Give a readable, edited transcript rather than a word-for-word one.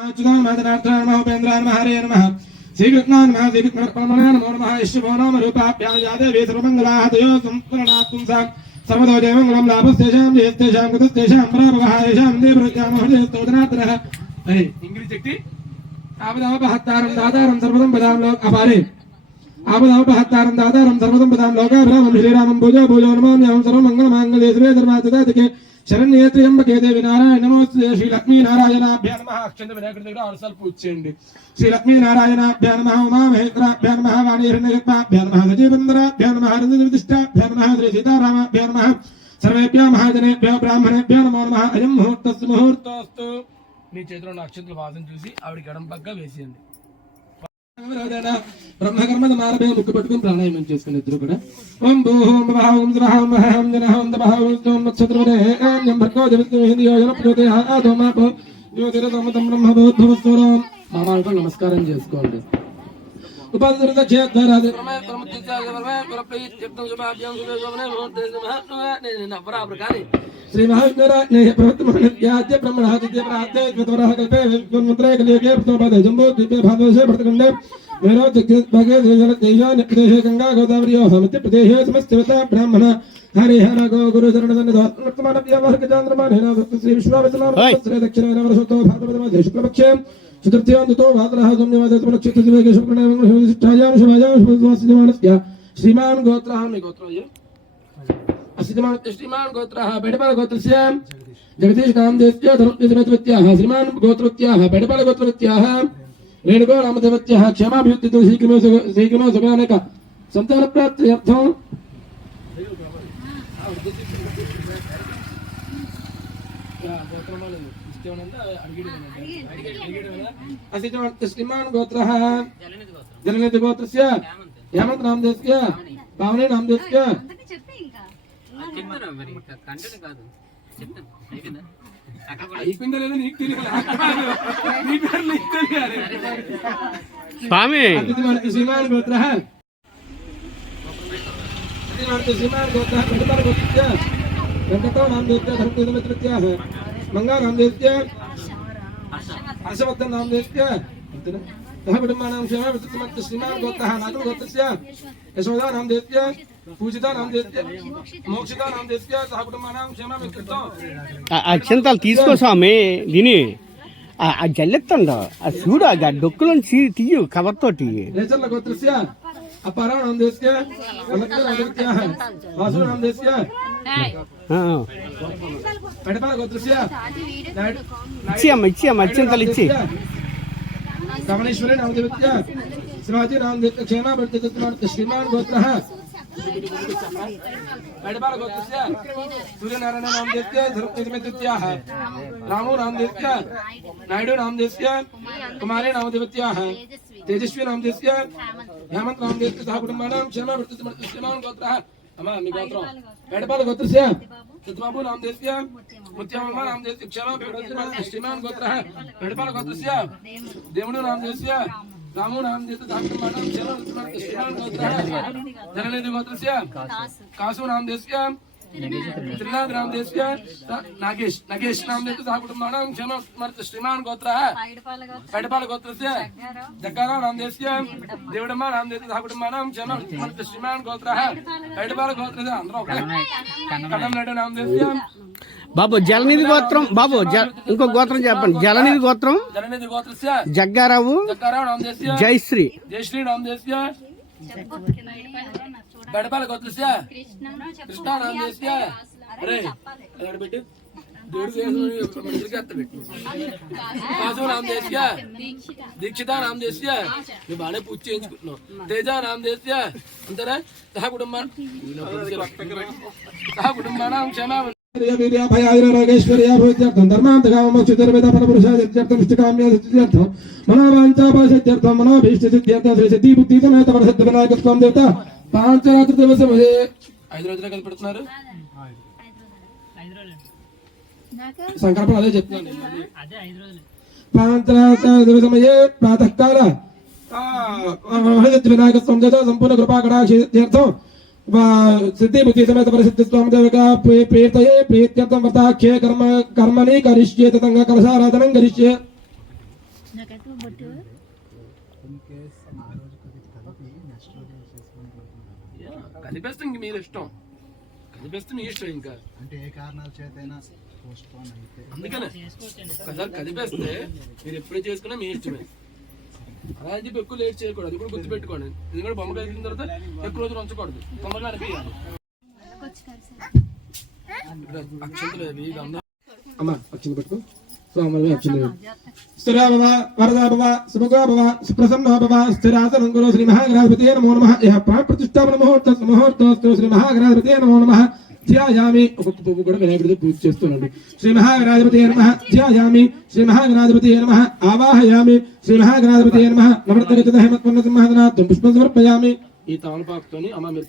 अच्युतान् मातनार्थान् नमः उपेन्द्रान् नमः हरे नमः श्रीकृष्णान् नमः श्रीकृष्णपरमानन्दं नमो नमः इष्टभो नाम रूपाभ्यां यादेवी सर्वमङ्गलाः तयो संपूर्णात्मं सा सर्वतो जयमङ्गलं लाभस्तेषां जयस्तेषां कृतस्तेषां पराभवः येषां देवरत्यामोहदेस्तोदनात्रः इंग्लिश एकटी आपदापहत्तारं दातारं सर्वदं पदां लोक अपारे आपदापहत्तारं दातारं सर्वदं पदां लोकाभिरामं श्रीरामं भुजो भुजो नमाम्यहं सर्वमङ्गलमाङ्गल्ये शिवे सर्वार्थसाधिके शरण्ये त्र्यंबके देवी नारायण नमोस्तुते श्री लक्ष्मी नारायणाभ्यां नमः अक्षंत विनायक దగ్గర అరసలు పూజ చేయండి श्री लक्ष्मी नारायणाभ्यां नमः उमा महेश्वराभ्यां नमः वाणी हिरण्यगर्भाभ्यां नमः गजेन्द्राभ्यां नमः हरिन्द्रविदिष्टाभ्यां नमः श्री सीतारामाभ्यां नमः सर्वेभ्यः महाजनेभ्यः ब्राह्मणेभ्यः नमो नमः अयं मुहूर्तस्तु मुहूर्तोऽस्तु మీ చేతిలో అక్షంతల వాసన చూసి ఆవిడ గడం పక్క వేసేయండి ब्रह्मकर्ममारभे मुख पట్టుకుని ప్రాణాయామం చేసుకుని ఇద్దరు కూడా ఓం భూం భవః ఓం స్వహ ఓం మహం జనః ఓం తపః ఓం నక్షత్రవరే ఓం భర్గో దేవతే హిందియోజన ప్రచోదే ఆదోమాపో యోతిరతమతం బ్రహ్మభూతభవస్వరం మామాలకు నమస్కారం చేసుకోండి ఉపాధిరత చేద్దారాది श्री महाविष्णुराज्ञे प्रवृत्तमहन्याद्य ब्रह्मणादित्य प्राद्य विद्वरः कल्पे विद्वन्मन्त्रे कलियुगे प्रथमपादे जम्बो द्वीपे भाद्रदेशे भरतखण्डे मेरो दिग्भागे देशे प्रदेशे गंगा गोदावर्योः मध्यप्रदेशे समस्तवता ब्राह्मण हरिहर गो गुरु चरणदन्नमानव्यवहर्गचान्द्रमानेन श्री विश्वावसनामश्रे दक्षिणेन वर्षतो भाद्रपदमध्ये शुक्लपक्षे चतुर्थ्यां दतो भाद्रः गम्यवादत्मनक्षत्रदिवे शुक्लनामशिष्ठायां शमायां शुभवासजमानस्य श्रीमान् गोत्रः मे गोत्रः श्रीमान गोत्रः बेडपाल गोत्रस्य जगदीश नामदेवस्य धर्मदेवत्याः श्रीमान गोत्रत्याः बेडपाल गोत्रत्याः रेणुको नामदेवत्याः क्षमाभियुक्तितो शीघ्रमेव सुगानेक संतान प्राप्त्यर्थं श्रीमान गोत्रः जलनिधि गोत्रस्य हेमंत नामदेवस्य पावनी नामदेवस्य स्वामी श्रीमान गोत्रः वेंकटो नामदेवस्य धर्मदेवत्याः मंगा नामदेवस्य हर्षवर्धन नामदेवस्य सहकुटुम्बानां क्षेमा वित्तमत्त श्रीमान गोत्रः नागल गोत्रस्य यशोदा नामदेवस्य पूजिता नामदेवस्य मोक्षिता नामदेवस्य सहकुटुम्बानां क्षेमा वित्तम అక్షంతాలు తీసుకో స్వామి దీని ఆ జల్లెత్తండ ఆ చూడు ఆ డొక్కులోంచి తీయు కవర్ తోటి నేచర్ల గోత్రస్య అపరా నామదేవस्य అలక్ష్మ నామదేవస్య వాసు నామదేవस्य పెడపాల గోత్రస్య ఇచ్చి అమ్మ అక్షంతాలు ఇచ్చి कमलेश्वरी नामदेवस्य शिवाजी नामदेवस्य क्षेमा वर्तते श्रीमान गोत्रः पेडपाल गोत्रस्य सूर्यनारायण नामदेवस्य धर्मदेवत्याः रामो नामदेवस्य नायडू नामदेवस्य कुमारी नामदेवत्याः तेजस्वी नामदेवस्य हेमंत नामदेवस्य सहकुटुम्बानां क्षेमा वर्तते श्रीमान गोत्रः अम्मा मी गोत्रं पेडपाल गोत्रस्य सतबाबू नामदेवस्य मुत्याम्मा नामदेवस्य क्षमा वर्तते श्रीमान गोत्रः पेडपाल गोत्रस्य देवणु नामदेवस्य रामो नामदेवस्य सहकुटुम्बानां क्षेमा वर्तते श्रीमान गोत्रः जननिधि गोत्रस्य कासु नामदेवस्य त्रिनाथ नामदेवस्य नागेश नामदेवस्य सहकुटुम्बानां क्षेमा वर्तते श्रीमान गोत्रः पेडपाल गोत्रस्य जग्गाराव नामदेवस्य देवडम्मा नामदेवस्य सहकुटुम्बानां क्षेमा वर्तते श्रीमान गोत्रः पेडपाल गोत्रस्य अंदर कदम नायडू नामदेवस्य బాబు జలనిధి గోత్రం బాబు ఇంకో గోత్రం చెప్పండి జలనిధి గోత్రం జగ్గారావు జయశ్రీ నామదేవस्य బడపాల గోత్రస్య కృష్ణ నామదేవस्य అరే ఎక్కడ పెట్టు వాసు నామదేవस्य దీక్షిత నామదేవस्य మేము బాగానే పూజ చేయించుకుంటున్నాం తేజ నామదేవस्य అంతేనా సహకుటుంబానాం క్షమా भयारोगेश्वर्या भूत्यर्थं धर्मान्तकामोक्षितर्वेदफलपुरुषादित्यर्थं इष्टकाम्यादित्यर्थं मनोवाञ्छापसिद्ध्यर्थं मनोभीष्टसिद्ध्यर्थं श्रीसिद्धिबुद्धिसमेतपरसिद्धिविनायकस्वामी देवता पांचरात्र दिवसमये 5 రోజులు కలిపి పెడుతున్నారు సంకల్పం అదే చెప్తున్నాను पांचरात्र दिवसमये प्रातःकाल विनायकस्वामी देवता संपूर्ण कृपा कटाक्षित्यर्थं सिद्धि बुद्धि समेत परिसिद्धि स्वामी देवका प्रीतये प्रीत्यर्थं व्रताख्ये कर्मणि करिष्ये ततंग कलशाराधनं करिष्ये కలిపేస్తే ఇంక మీరు ఇష్టం, కలిపేస్తే మీ ఇష్టం. ఇంకా అంటే ఏ కారణాల చేతైనా పోస్ట్ పోన్ అయితే అందుకనే ఒకసారి కలిపేస్తే మీరు ఎప్పుడే చేసుకున్నా మీ ఇష్టమే. అలా అని చెప్పి ఎక్కువ లేట్ చేయకూడదు, అది కూడా గుర్తు పెట్టుకోండి. ఎందుకంటే బొమ్మ కలిసిన తర్వాత ఎక్కువ రోజులు ఉంచకూడదు, తొందరగా అనిపించాలి. అక్షంతలు అవి అందరూ అమ్మ అక్షంత పెట్టుకో. స్వామి అక్షంత స్థిరా భవ వరదా భవ సుముఖా భవ సుప్రసన్నో భవ స్థిరాసనం గురు శ్రీ మహాగణాధిపతయే నమో నమః. యః ప్రాణ ప్రతిష్టాపన ముహూర్తోస్తు శ్రీ మహాగణాధిపతయే నమో నమః. ధ్యాయామి ఒక్కొక్క పువ్వు కూడా వినాయకుడితో పూజ చేస్తున్నాండి. శ్రీ మహాగణాధిపతయే నమః. ధ్యాయామి శ్రీ మహాగణాధిపతయే నమః. ఆవాహయామి శ్రీ మహాగణాధిపతయే నమః. నవరత్నగత హేమత్పన్న సింహాసనార్థం పుష్పం సమర్పయామి. ఈ తమలపాకుతోని అమ్మ మీరు